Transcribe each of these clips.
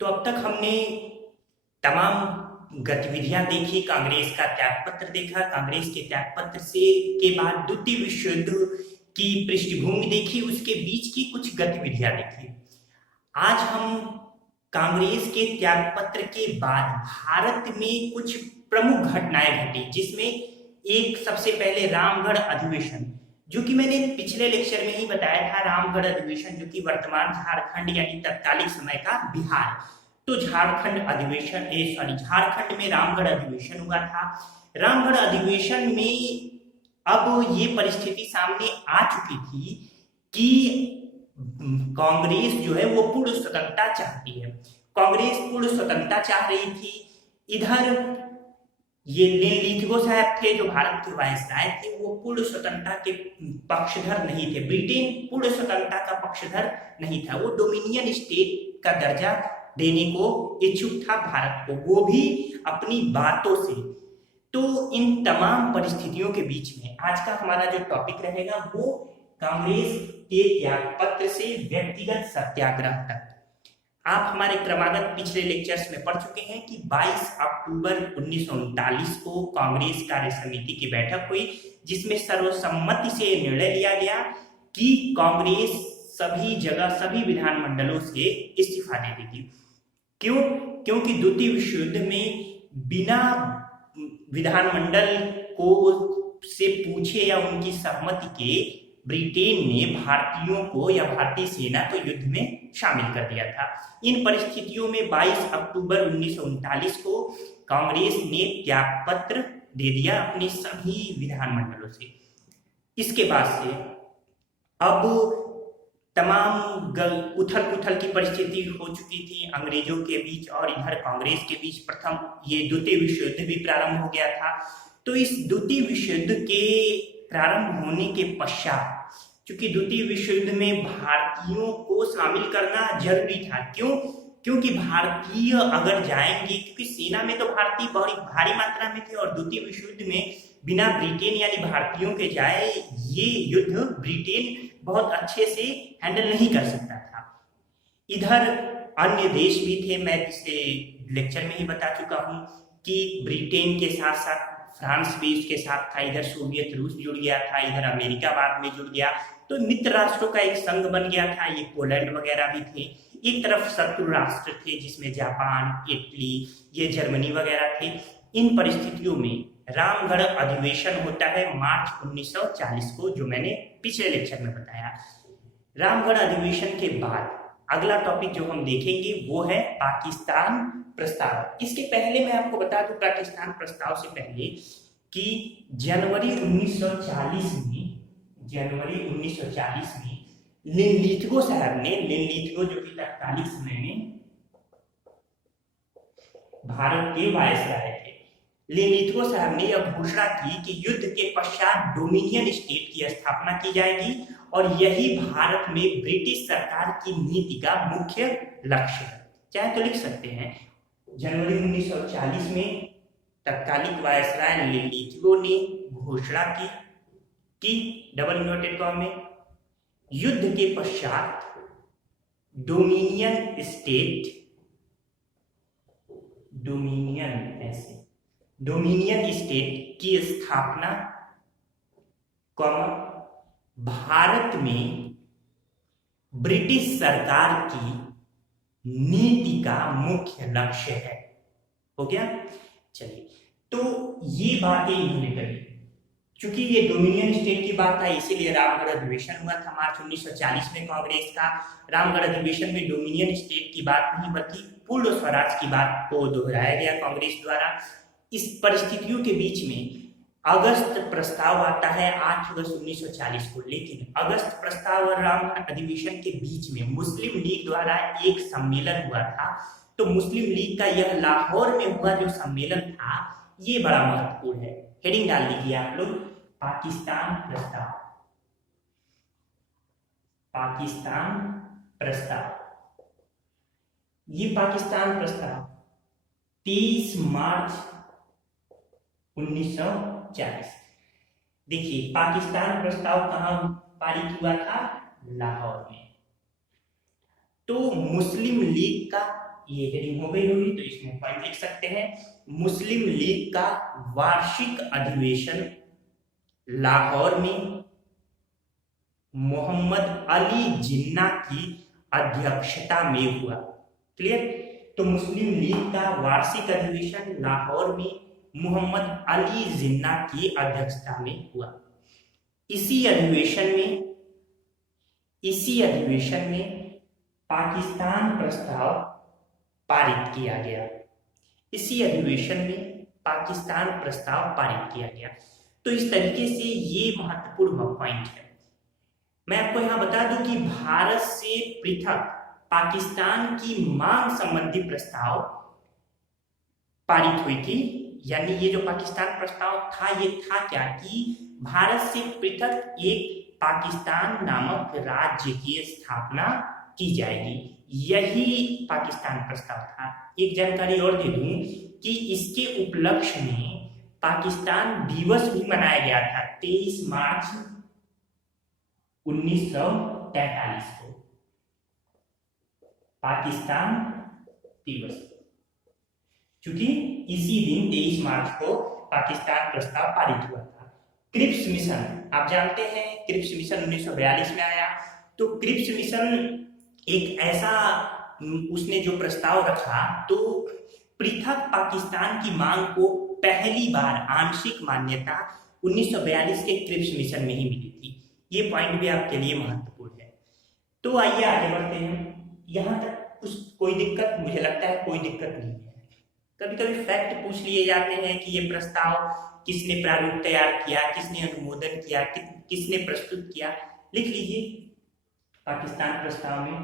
तो अब तक हमने तमाम गतिविधियां देखी, कांग्रेस का त्यागपत्र देखा, कांग्रेस के त्यागपत्र से के बाद द्वितीय विश्व युद्ध की पृष्ठभूमि देखी, उसके बीच की कुछ गतिविधियां देखी। आज हम कांग्रेस के त्यागपत्र के बाद भारत में कुछ प्रमुख घटनाएं घटी, जिसमें एक सबसे पहले रामगढ़ अधिवेशन, जो कि मैंने पिछले लेक्चर में ही बताया था। रामगढ़ अधिवेशन जो कि वर्तमान झारखंड यानी तत्कालिक समय का बिहार, तो झारखंड में रामगढ़ अधिवेशन हुआ था। रामगढ़ अधिवेशन में अब ये परिस्थिति सामने आ चुकी थी कि कांग्रेस जो है वो पूर्ण स्वतंत्रता चाहती है। कांग्रेस पूर्ण स्वतंत्रता चाह रही थी। इधर ये लिथगो साहब थे जो भारत के वायसराय थे, वो पूर्ण स्वतंत्रता के पक्षधर नहीं थे। ब्रिटेन पूर्ण स्वतंत्रता का पक्षधर नहीं था, वो डोमिनियन स्टेट का दर्जा देने को इच्छुक था भारत को, वो भी अपनी बातों से। तो इन तमाम परिस्थितियों के बीच में आज का हमारा जो टॉपिक रहेगा वो कांग्रेस के त्यागपत्र से व्यक्तिगत सत्याग्रह तक। आप हमारे क्रमागत पिछले लेक्चर्स में पढ़ चुके हैं कि 22 अक्टूबर 1939 को कांग्रेस कार्य समिति की बैठक हुई, जिसमें सर्वसम्मति से निर्णय लिया गया कि कांग्रेस सभी जगह सभी विधानमंडलों से इस्तीफा दे देगी। क्यों? क्योंकि द्वितीय विश्व युद्ध में बिना विधानमंडल को से पूछे या उनकी सहमति के ब्रिटेन ने भारतीयों को या भारतीय सेना को युद्ध में शामिल कर दिया था। इन परिस्थितियों में 22 अक्टूबर 1939 को कांग्रेस ने त्यागपत्र दे दिया अपने सभी विधानमंडलों से। इसके बाद से अब तमाम उथल पुथल की परिस्थिति हो चुकी थी अंग्रेजों के बीच और इधर कांग्रेस के बीच। प्रथम ये द्वितीय विश्व युद्ध भी प्रारंभ हो गया था। तो इस द्वितीय विश्व युद्ध के प्रारंभ होने के पश्चात, क्योंकि द्वितीय विश्व युद्ध में भारतीयों को शामिल करना जरूरी था। क्यों? क्योंकि भारतीय अगर जाएंगे, क्योंकि सेना में तो भारतीय बड़ी भारी मात्रा में थे और द्वितीय विश्व युद्ध में बिना ब्रिटेन यानी भारतीयों के जाए ये युद्ध ब्रिटेन बहुत अच्छे से हैंडल नहीं कर सकता था। इधर अन्य देश भी थे, मैं पिछले लेक्चर में ही बता चुका हूं कि ब्रिटेन के साथ साथ फ्रांस भी इसके साथ था, इधर सोवियत रूस जुड़ गया था, इधर अमेरिका बाद में जुड़ गया। तो मित्र राष्ट्रों का एक संघ बन गया था, ये पोलैंड वगैरह भी थे। एक तरफ शत्रु राष्ट्र थे जिसमें जापान, इटली, ये जर्मनी वगैरह थे। इन परिस्थितियों में रामगढ़ अधिवेशन होता है मार्च 1940 को, जो मैंने पिछले लेक्चर में बताया। रामगढ़ अधिवेशन के बाद अगला टॉपिक जो हम देखेंगे वो है पाकिस्तान प्रस्ताव। इसके पहले मैं आपको बता दूं, पाकिस्तान प्रस्ताव से पहले, कि जनवरी 1940 में लिथगो साहब ने, लिथगो जो कि तत्कालिक समय में भारत के वायसराय थे, लिथगो साहब ने यह घोषणा की कि युद्ध के पश्चात डोमिनियन स्टेट की स्थापना की जाएगी और यही भारत में ब्रिटिश सरकार की नीति का मुख्य लक्ष्य है। चाहे तो लिख सकते हैं, जनवरी 1940 में तत्कालिक वायसराय लिथगो ने घोषणा की डबल इन्वर्टेड कॉमा में, युद्ध के पश्चात डोमिनियन स्टेट की स्थापना, भारत में ब्रिटिश सरकार की नीति का मुख्य लक्ष्य है। हो गया? चलिए, तो ये बातें इन्होंने करी। चूंकि ये डोमिनियन स्टेट की बात था, इसीलिए रामगढ़ अधिवेशन हुआ था मार्च 1940 में कांग्रेस का। रामगढ़ अधिवेशन में डोमिनियन स्टेट की बात नहीं बल्कि पूर्ण स्वराज की बात को दोहराया गया कांग्रेस द्वारा। इस परिस्थितियों के बीच में अगस्त प्रस्ताव आता है 8 अगस्त 1940 को, लेकिन अगस्त प्रस्ताव और रामगढ़ अधिवेशन के बीच में मुस्लिम लीग द्वारा एक सम्मेलन हुआ था। तो मुस्लिम लीग का यह लाहौर में हुआ जो सम्मेलन था, ये बड़ा महत्वपूर्ण है। हेडिंग डाल लीजिए आप लोग, पाकिस्तान प्रस्ताव। ये पाकिस्तान प्रस्ताव 23 मार्च 1940। देखिए, पाकिस्तान प्रस्ताव कहां पारित हुआ था? लाहौर में। तो मुस्लिम लीग का, ये हेडिंग हो गई होगी तो इसमें पॉइंट लिख सकते हैं, मुस्लिम लीग का वार्षिक अधिवेशन लाहौर में मोहम्मद अली जिन्ना की अध्यक्षता में हुआ। क्लियर? तो मुस्लिम लीग का वार्षिक अधिवेशन लाहौर में मोहम्मद अली जिन्ना की अध्यक्षता में हुआ। इसी अधिवेशन में पाकिस्तान प्रस्ताव पारित किया गया। इसी अधिवेशन में पाकिस्तान प्रस्ताव पारित किया गया। तो इस तरीके से ये महत्वपूर्ण पॉइंट है। मैं आपको यहां बता दूं कि भारत से पृथक पाकिस्तान की मांग संबंधी प्रस्ताव पारित हुई थी। यानी ये जो पाकिस्तान प्रस्ताव था, ये था क्या कि भारत से पृथक एक पाकिस्तान नामक राज्य की स्थापना की जाएगी। यही पाकिस्तान प्रस्ताव था। एक जानकारी और दे दूं कि इसके उपलक्ष्य में पाकिस्तान दिवस भी मनाया गया था 23 मार्च 1943 को, पाकिस्तान दिवस। क्योंकि इसी दिन 23 मार्च को पाकिस्तान प्रस्ताव पारित हुआ था। क्रिप्स मिशन, आप जानते हैं क्रिप्स मिशन 1942 में आया। तो क्रिप्स मिशन एक ऐसा, उसने जो प्रस्ताव रखा, तो पृथक पाकिस्तान की मांग को पहली बार आंशिक मान्यता 1942 के क्रिप्स मिशन में ही मिली थी। ये पॉइंट भी आपके लिए महत्वपूर्ण है। तो आइए आगे बढ़ते हैं। यहां तक कोई दिक्कत? मुझे लगता है कोई दिक्कत नहीं है। कभी कभी फैक्ट पूछ लिए जाते हैं कि ये प्रस्ताव किसने प्रारूप तैयार किया, किसने अनुमोदन किया, किसने प्रस्तुत किया। लिख लीजिए पाकिस्तान प्रस्ताव में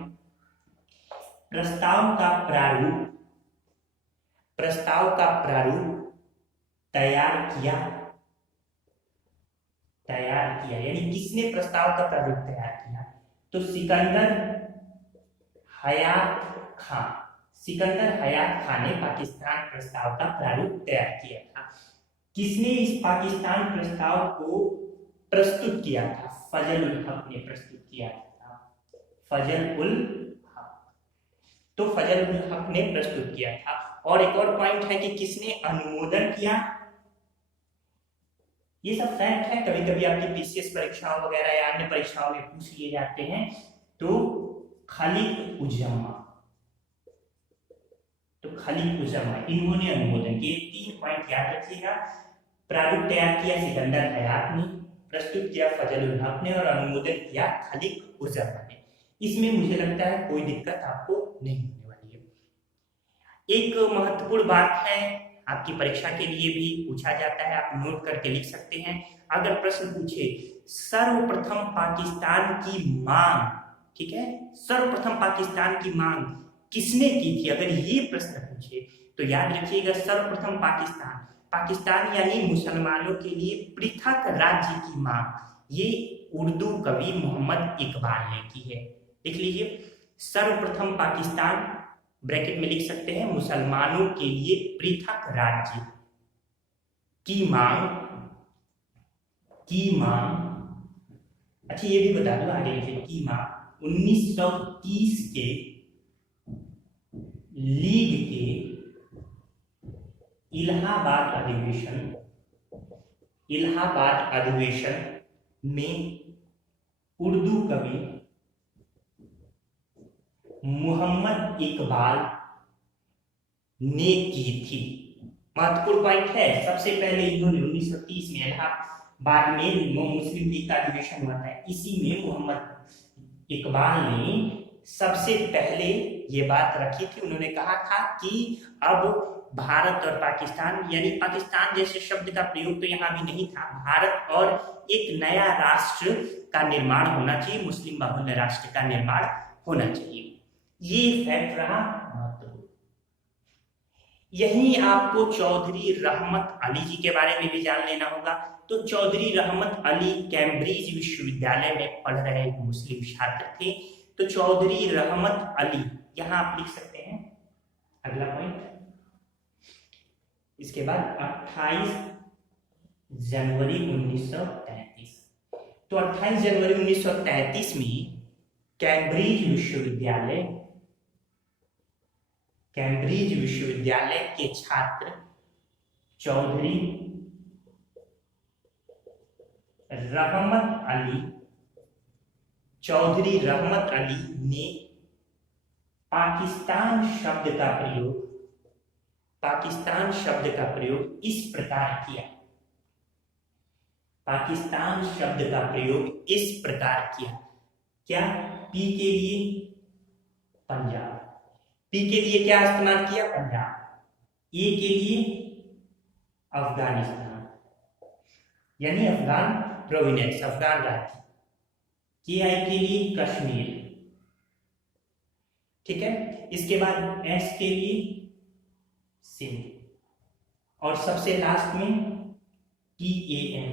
प्रस्ताव का प्रारूप तैयार किया। यानी किसने प्रस्ताव का प्रारूप तैयार किया? तो सिकंदर हयात खान ने पाकिस्तान प्रस्ताव का प्रारूप तैयार किया था। किसने इस पाकिस्तान प्रस्ताव को प्रस्तुत किया था? फजल उल हक ने प्रस्तुत किया था। फजल उल हक ने प्रस्तुत किया था। और एक और पॉइंट है कि किसने अनुमोदन किया। ये सब फैक्ट है, कभी कभी आपकी पीसीएस परीक्षाओं वगैरह या अन्य परीक्षाओं में पूछ लिए जाते हैं। तो खलीक उज़्ज़मा इन्होंने अनुमोदन किए। 3 पॉइंट याद रखिएगा। प्रारूप तैयार किया सिकंदर हयात ने, प्रस्तुत किया फजल उल हक ने, और अनुमोदन किया खलीक उज़्ज़मा ने। इसमें मुझे लगता है कोई दिक्कत आपको नहीं होने वाली है। एक महत्वपूर्ण बात है, आपकी परीक्षा के लिए भी पूछा जाता है, आप नोट करके लिख सकते हैं। अगर प्रश्न पूछे सर्वप्रथम पाकिस्तान की मांग, ठीक है, सर्वप्रथम पाकिस्तान की मांग किसने की थी, अगर ये प्रश्न पूछे तो याद रखिएगा सर्वप्रथम पाकिस्तान यानी मुसलमानों के लिए पृथक राज्य की मांग, ये उर्दू कवि मोहम्मद इकबाल ने की है। लिख लीजिए सर्वप्रथम पाकिस्तान, ब्रैकेट में लिख सकते हैं मुसलमानों के लिए पृथक राज्य की मांग। अच्छा ये भी बता दो आगे लिखे की मांग 1930 के लीग के इलाहाबाद अधिवेशन में उर्दू कवि मोहम्मद इकबाल ने की थी। महत्वपूर्ण पॉइंट है। सबसे पहले इन्होंने 1930 में इलाहाबाद में मुस्लिम लीग का अधिवेशन हुआ था, इसी में मोहम्मद इकबाल ने सबसे पहले ये बात रखी थी। उन्होंने कहा था कि अब भारत और पाकिस्तान, यानी पाकिस्तान जैसे शब्द का प्रयोग तो यहाँ भी नहीं था, भारत और एक नया राष्ट्र का निर्माण होना चाहिए, मुस्लिम बहुल राष्ट्र का निर्माण होना चाहिए। ये फैक्ट रहा महत्वपूर्ण। यही आपको चौधरी रहमत अली जी के बारे में भी जान लेना होगा। तो चौधरी रहमत अली कैम्ब्रिज विश्वविद्यालय में पढ़ रहे एक मुस्लिम छात्र थे। तो चौधरी रहमत अली, यहां आप लिख सकते हैं अगला पॉइंट। इसके बाद 28 जनवरी 1933। तो 28 जनवरी 1933 में कैम्ब्रिज विश्वविद्यालय कैम्ब्रिज विश्वविद्यालय के छात्र चौधरी रहमत अली ने पाकिस्तान शब्द का प्रयोग इस प्रकार किया। पाकिस्तान शब्द का प्रयोग इस प्रकार किया। क्या? पी के लिए पंजाब, पी के लिए क्या इस्तेमाल किया? पंजाब। ए के लिए अफगानिस्तान, यानी अफगान प्रोविनेंस, अफगान राज्य। के आई के लिए कश्मीर, ठीक है। इसके बाद एस के लिए सिंध, और सबसे लास्ट में TAN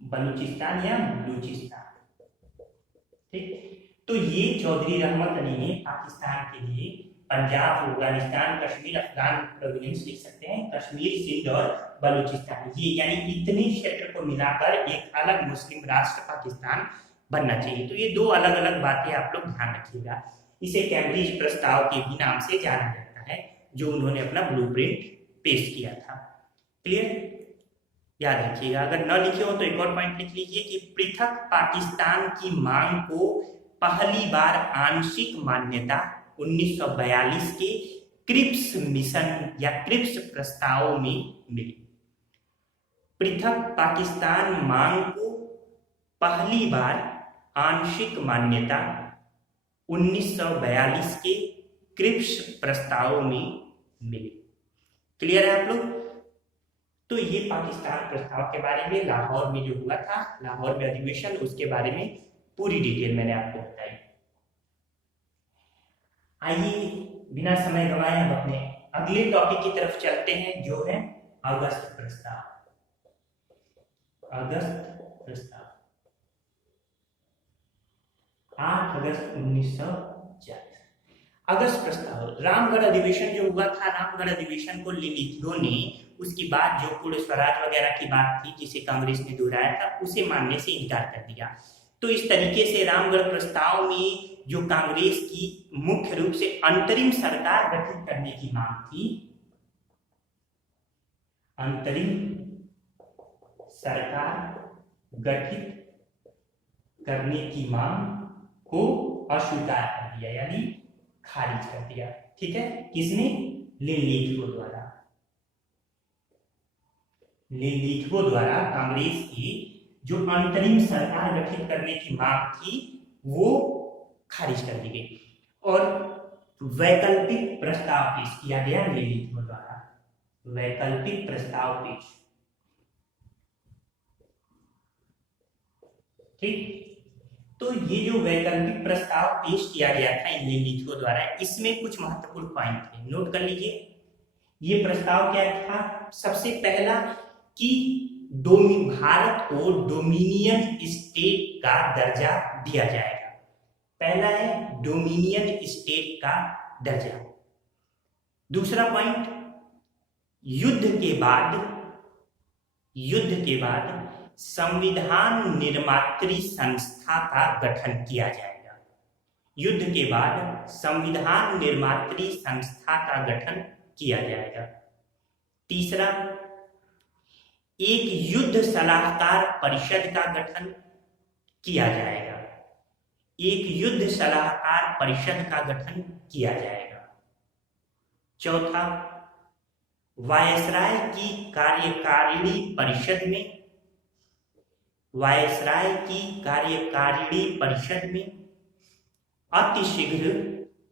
बलूचिस्तान या बलूचिस्तान, ठीक। तो ये चौधरी रहमत अली ने पाकिस्तान के लिए पंजाब, अफगानिस्तान, कश्मीर, अफगान प्रोविंस लिख सकते हैं, कश्मीर, सिंध और बलूचिस्तान, ये यानी इतने क्षेत्र को मिलाकर एक अलग मुस्लिम राष्ट्र पाकिस्तान बनना चाहिए। तो ये दो अलग अलग बातें आप लोग ध्यान रखिएगा। इसे कैम्ब्रिज प्रस्ताव के भी नाम से जाना जाता है, जो उन्होंने अपना ब्लूप्रिंट पेश किया था। क्लियर? याद रखिएगा। अगर न लिखे हो तो एक और पॉइंट लिख लीजिए कि पृथक पाकिस्तान की मांग को पहली बार आंशिक मान्यता 1942 के क्रिप्स मिशन या क्रिप्स प्रस्ताव में मिली। पृथक पाकिस्तान मांग को पहली बार आंशिक मान्यता 1942 के क्रिप्स प्रस्ताव में मिली। क्लियर है आप लोग? तो ये पाकिस्तान प्रस्ताव के बारे में लाहौर में जो हुआ था, लाहौर में अधिवेशन, उसके बारे में पूरी डिटेल मैंने आपको बताई। आइए बिना समय गंवाए हम अपने अगले टॉपिक की तरफ चलते हैं, जो है अगस्त प्रस्ताव। अगस्त प्रस्ताव 8 अगस्त 1940। अगस्त प्रस्ताव, रामगढ़ अधिवेशन जो हुआ था, रामगढ़ अधिवेशन को लिलिथरो ने उसकी बात, जो पूर्ण स्वराज वगैरह की बात थी जिसे कांग्रेस ने दोहराया था, उसे मानने से इनकार कर दिया। तो इस तरीके से रामगढ़ प्रस्ताव में जो कांग्रेस की मुख्य रूप से अंतरिम सरकार गठित करने की मांग थी, अंतरिम सरकार गठित करने की मांग को अस्वीकार कर दिया, यानी खारिज कर दिया। ठीक है, किसने? लिलिथरो द्वारा। लिलिथरो द्वारा कांग्रेस की जो अंतरिम सरकार गठित करने की मांग थी वो खारिज कर दी गई और वैकल्पिक प्रस्ताव पेश किया गया लिलिथरो द्वारा। वैकल्पिक प्रस्ताव पेश, ठीक। तो ये जो वैकल्पिक प्रस्ताव पेश किया गया था लिलिथरो द्वारा, इसमें कुछ महत्वपूर्ण पॉइंट थे, नोट कर लीजिए। ये प्रस्ताव क्या था? सबसे पहला कि भारत को डोमिनियन स्टेट का दर्जा दिया जाएगा। पहला है डोमिनियन स्टेट का दर्जा। दूसरा पॉइंट, युद्ध के बाद संविधान निर्मात्री संस्था का गठन किया जाएगा। युद्ध के बाद संविधान निर्मात्री संस्था का गठन किया जाएगा। तीसरा, एक युद्ध सलाहकार परिषद का गठन किया जाएगा। एक युद्ध सलाहकार परिषद का गठन किया जाएगा। चौथा, वायसराय की कार्यकारिणी परिषद में अतिशीघ्र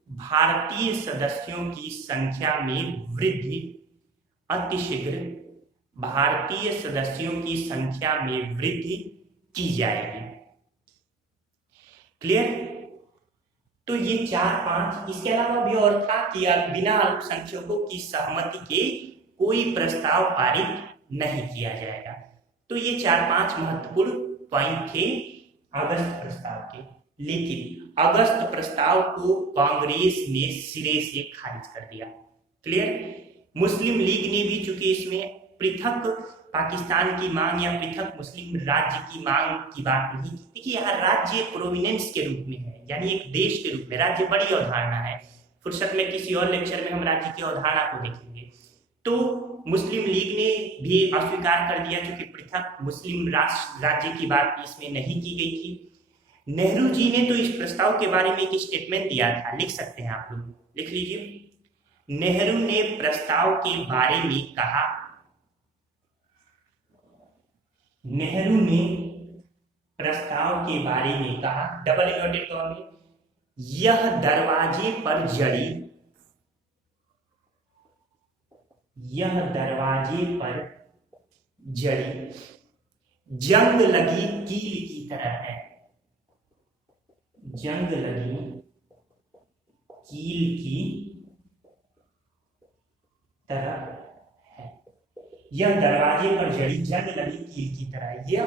भारतीय सदस्यों की संख्या में वृद्धि, अतिशीघ्र भारतीय सदस्यों की संख्या में वृद्धि की जाएगी। क्लियर? तो ये 4-5, इसके अलावा भी और था कि बिना अल्पसंख्यकों की सहमति के कोई प्रस्ताव पारित नहीं किया जाएगा। तो ये 4-5 महत्वपूर्ण पॉइंट थे अगस्त प्रस्ताव के। लेकिन अगस्त प्रस्ताव को कांग्रेस ने सिरे से खारिज कर दिया। क्लियर? मुस्लिम लीग ने भी, चूंकि इसमें पृथक पाकिस्तान की मांग या पृथक मुस्लिम राज्य की मांग की बात नहीं की। देखिए यहाँ राज्य प्रोविनेंस के रूप में है, यानी एक देश के रूप में। राज्य बड़ी अवधारणा है, फुर्सत में किसी और लेक्चर में हम राज्य की अवधारणा को देखेंगे। तो मुस्लिम लीग ने भी अस्वीकार कर दिया, क्योंकि पृथक मुस्लिम राज्य की बात इसमें नहीं की गई थी। नेहरू जी ने तो इस प्रस्ताव के बारे में एक स्टेटमेंट दिया था, लिख सकते हैं आप लोग, लिख लीजिए। नेहरू ने प्रस्ताव के बारे में कहा, नेहरू ने प्रस्ताव के बारे में कहा, डबल इन्वर्टेड कॉमा में, यह दरवाजे पर जड़ी, यह दरवाजे पर जड़ी जंग लगी कील की तरह है, जंग लगी कील की तरह है। यह दरवाजे पर जड़ी जंग लगी कील की तरह, यह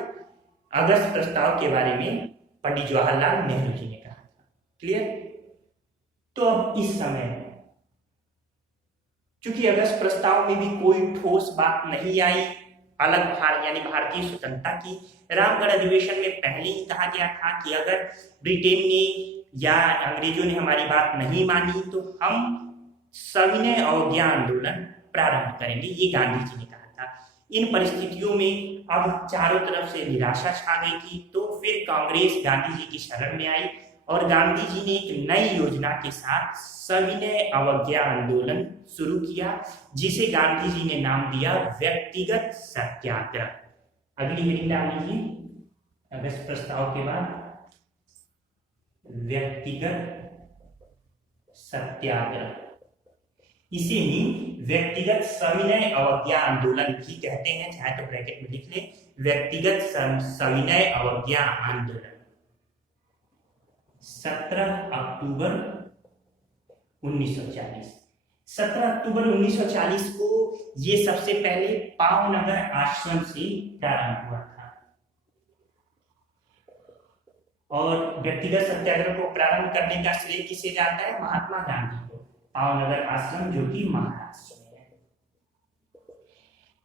अगस्त प्रस्ताव के बारे में पंडित जवाहरलाल नेहरू जी ने कहा था। क्लियर? तो अब इस समय चूंकि अगस्त प्रस्ताव में भी कोई ठोस बात नहीं आई अलग भारत यानी भारतीय स्वतंत्रता की, रामगढ़ अधिवेशन में पहले ही कहा गया था कि अगर ब्रिटेन ने या अंग्रेजों ने हमारी बात नहीं मानी तो हम सविनय अवज्ञा आंदोलन प्रारंभ करेंगे, ये गांधी जी ने कहा था। इन परिस्थितियों में अब चारों तरफ से निराशा छा गई थी, तो फिर कांग्रेस गांधी जी की शरण में आई और गांधी जी ने एक नई योजना के साथ सविनय अवज्ञा आंदोलन शुरू किया, जिसे गांधी जी ने नाम दिया व्यक्तिगत सत्याग्रह। अगली हेडिंग डाल लीजिए अगस्त प्रस्ताव के बाद, व्यक्तिगत सत्याग्रह। इसे ही व्यक्तिगत सविनय अवज्ञा आंदोलन भी कहते हैं, चाहे तो ब्रैकेट में लिख ले, व्यक्तिगत सविनय अवज्ञा आंदोलन। 17 अक्टूबर 1940, 17 अक्टूबर 1940 को ये सबसे पहले पावनगर आश्रम से प्रारंभ हुआ था और व्यक्तिगत सत्याग्रह को प्रारंभ करने का श्रेय किसे जाता है? महात्मा गांधी को। पावनगर आश्रम जो कि महाराष्ट्र में है।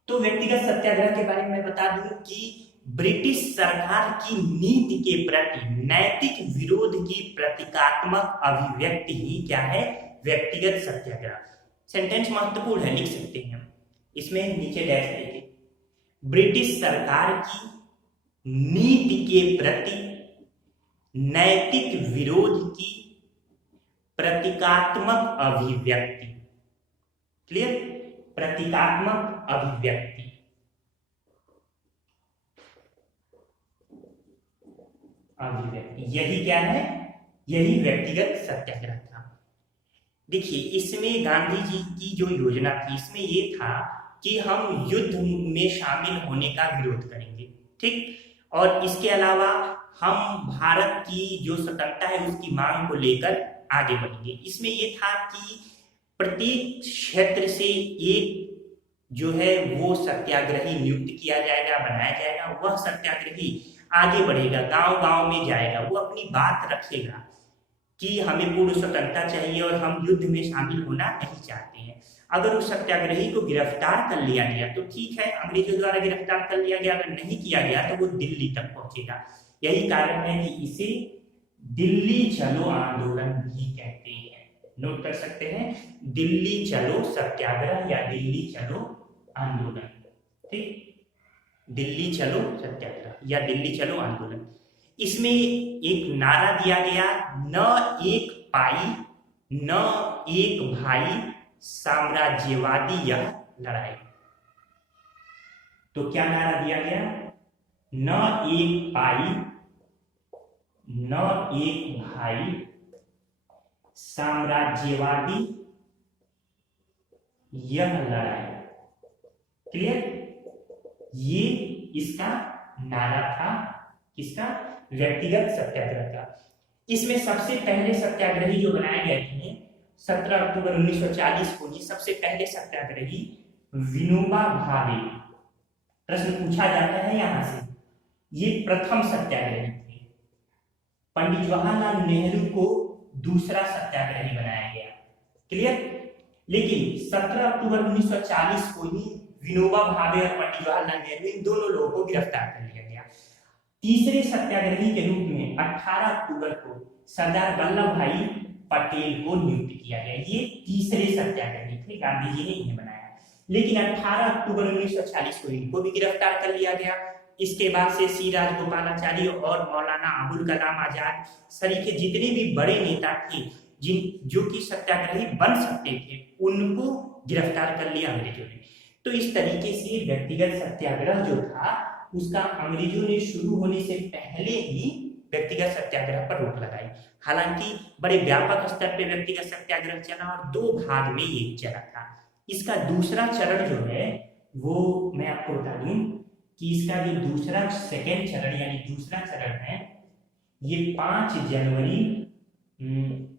तो व्यक्तिगत सत्याग्रह के बारे में मैं बता दूं कि ब्रिटिश सरकार की नीति के प्रति नैतिक विरोध की प्रतीकात्मक अभिव्यक्ति ही क्या है? व्यक्तिगत सत्याग्रह। सेंटेंस महत्वपूर्ण है, लिख सकते हैं हम इसमें, नीचे डैश देखिए। ब्रिटिश सरकार की नीति के प्रति नैतिक विरोध की प्रतीकात्मक अभिव्यक्ति। क्लियर? प्रतीकात्मक अभिव्यक्ति। अभिव्यक्ति यही क्या है? यही व्यक्तिगत सत्याग्रह था। देखिए इसमें गांधी जी की जो योजना थी, इसमें ये था कि हम युद्ध में शामिल होने का विरोध करेंगे, ठीक, और इसके अलावा हम भारत की जो स्वतंत्रता है उसकी मांग को लेकर आगे बढ़ेंगे। इसमें ये था कि प्रत्येक क्षेत्र से एक जो है वो सत्याग्रही नियुक्त किया जाएगा, बनाया जाएगा। वह सत्याग्रही आगे बढ़ेगा, गांव-गांव में जाएगा, वो अपनी बात रखेगा कि हमें पूर्ण स्वतंत्रता चाहिए और हम युद्ध में शामिल होना नहीं चाहते हैं। अगर उस सत्याग्रही को गिरफ्तार कर लिया गया तो ठीक है, अंग्रेजों द्वारा गिरफ्तार कर लिया गया, अगर नहीं किया गया तो वो दिल्ली तक पहुंचेगा। यही कारण है कि इसे दिल्ली चलो आंदोलन भी कहते हैं। नोट कर सकते हैं, दिल्ली चलो सत्याग्रह या दिल्ली चलो आंदोलन, ठीक, दिल्ली चलो सत्याग्रह या दिल्ली चलो आंदोलन। इसमें एक नारा दिया गया, न एक पाई न एक भाई साम्राज्यवादी यह लड़ाई। तो क्या नारा दिया गया? न एक पाई न एक भाई साम्राज्यवादी यह लड़ाई। क्लियर? ये इसका नारा था, किसका? व्यक्तिगत सत्याग्रह का। इसमें सबसे पहले सत्याग्रही जो बनाए गए थे 17 अक्टूबर 1940 को, ये सबसे पहले सत्याग्रही विनोबा भावे। प्रश्न पूछा जाता है यहां से, ये प्रथम सत्याग्रही थे। पंडित जवाहरलाल नेहरू को दूसरा सत्याग्रही बनाया गया। क्लियर? लेकिन 17 अक्टूबर 1940 को ही विनोबा भावे और पंडित जवाहरलाल नेहरू, इन दोनों लोगों को गिरफ्तार कर लिया गया। तीसरे सत्याग्रही के रूप में 18 अक्टूबर को सरदार वल्लभ भाई पटेल को नियुक्त किया गया। ये तीसरे सत्याग्रही थे, गांधी जी ने इन्हें बनाया। लेकिन 18 अक्टूबर 1940 को इनको भी गिरफ्तार कर लिया गया। इसके बाद से सी राजगोपालाचारी और मौलाना अबुल कलाम आजाद सरीखे जितने भी बड़े नेता थे जो कि सत्याग्रही बन सकते थे, उनको गिरफ्तार कर लिया अंग्रेजों ने। तो इस तरीके से व्यक्तिगत सत्याग्रह जो था उसका अंग्रेजों ने शुरू होने से पहले ही व्यक्तिगत सत्याग्रह पर रोक लगाई। हालांकि बड़े व्यापक स्तर पर व्यक्तिगत सत्याग्रह चला और 2 भाग में ये चला था। इसका दूसरा चरण जो है वो मैं आपको बता दूं कि इसका जो दूसरा सेकेंड चरण यानी दूसरा चरण है ये 5 जनवरी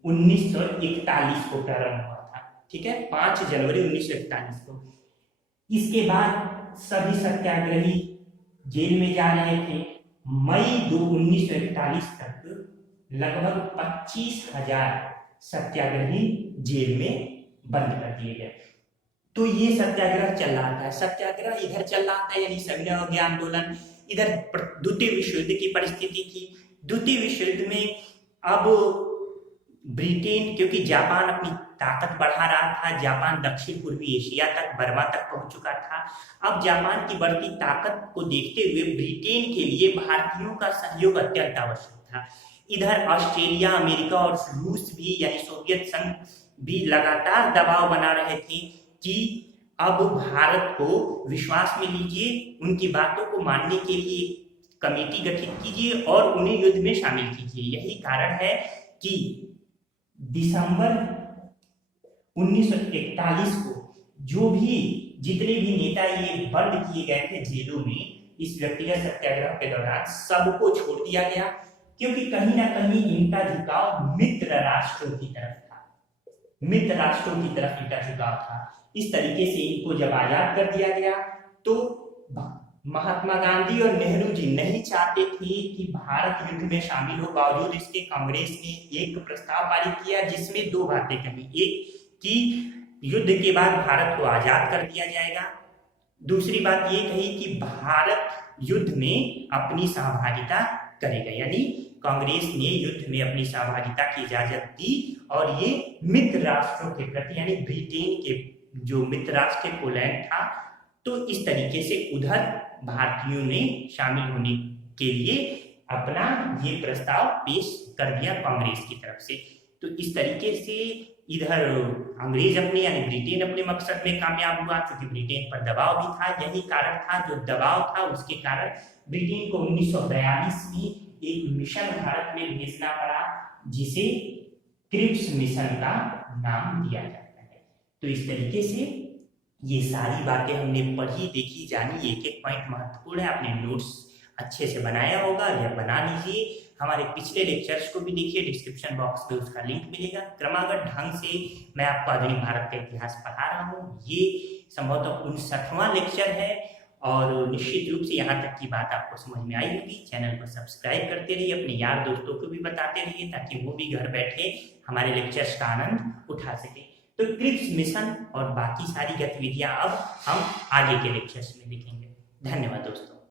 1941 को प्रारंभ हुआ था। ठीक है, 5 जनवरी 1941 को। इसके बाद सभी सत्याग्रही जेल में जा रहे थे। मई 1941 तक लगभग 25,000 सत्याग्रही जेल में बंद कर दिए गए। तो ये सत्याग्रह चल रहा था। सत्याग्रह इधर चल रहा था यानी सविनय अवज्ञा आंदोलन, इधर द्वितीय विश्व युद्ध की परिस्थिति थी। द्वितीय विश्व युद्ध में अब ब्रिटेन, क्योंकि जापान अपनी ताकत बढ़ा रहा था, जापान दक्षिण पूर्वी एशिया तक, बर्मा तक पहुंच चुका था। अब जापान की बढ़ती ताकत को देखते हुए ब्रिटेन के लिए भारतीयों का सहयोग अत्यंत आवश्यक था। इधर ऑस्ट्रेलिया, अमेरिका और रूस भी यानी सोवियत संघ भी लगातार दबाव बना रहे थे कि अब भारत को विश्वास में लीजिए, उनकी बातों को मानने के लिए कमेटी गठित कीजिए और उन्हें युद्ध में शामिल कीजिए। यही कारण है कि दिसंबर 1941 को जो भी जितने भी नेता ये बंद किए गए थे जेलों में इस व्यक्तिगत सत्याग्रह के दौरान, सबको छोड़ दिया गया, क्योंकि कहीं ना कहीं इनका झुकाव मित्र राष्ट्रों की तरफ था। मित्र राष्ट्रों की तरफ इनका झुकाव था। इस तरीके से इनको जब आजाद कर दिया गया तो महात्मा गांधी और नेहरू जी नहीं चाहते थे कि भारत युद्ध में शामिल हो। बावजूद इसके कांग्रेस ने एक प्रस्ताव पारित किया जिसमें 2 बातें कही। एक कि युद्ध के बाद भारत को आजाद कर दिया जाएगा, दूसरी बात ये कही कि भारत युद्ध में अपनी सहभागिता करेगा। यानी कांग्रेस ने युद्ध में अपनी सहभागिता की इजाजत दी और ये मित्र राष्ट्रों के प्रति यानी ब्रिटेन के जो मित्र राष्ट्र पोलैंड था, तो इस तरीके से उधर भारतीयों ने शामिल होने के लिए अपना ये प्रस्ताव पेश कर दिया कांग्रेस की तरफ से। तो इस तरीके से इधर अंग्रेज अपने यानी ब्रिटेन अपने मकसद में कामयाब हुआ, क्योंकि ब्रिटेन पर दबाव भी था। यही कारण था, जो दबाव था उसके कारण ब्रिटेन को 1942 में एक मिशन भारत में भेजना पड़ा जिसे क्रिप्स मिशन का नाम दिया जाता है। तो इस तरीके से ये सारी बातें हमने पढ़ी, देखी, जानी। एक एक पॉइंट महत्वपूर्ण है। आपने नोट्स अच्छे से बनाया होगा या बना लीजिए। हमारे पिछले लेक्चर्स को भी देखिए, डिस्क्रिप्शन बॉक्स में उसका लिंक मिलेगा। क्रमागत ढंग से मैं आपको आधुनिक भारत का इतिहास पढ़ा रहा हूँ। ये संभवतः 59वां लेक्चर है और निश्चित रूप से यहाँ तक की बात आपको समझ में आई होगी। चैनल को सब्सक्राइब करते रहिए, अपने यार दोस्तों को भी बताते रहिए ताकि वो भी घर बैठे हमारे लेक्चर्स का आनंद उठा सके। तो क्रिप्स मिशन और बाकी सारी गतिविधियां अब हम आगे के लेक्चर्स में देखेंगे। धन्यवाद दोस्तों।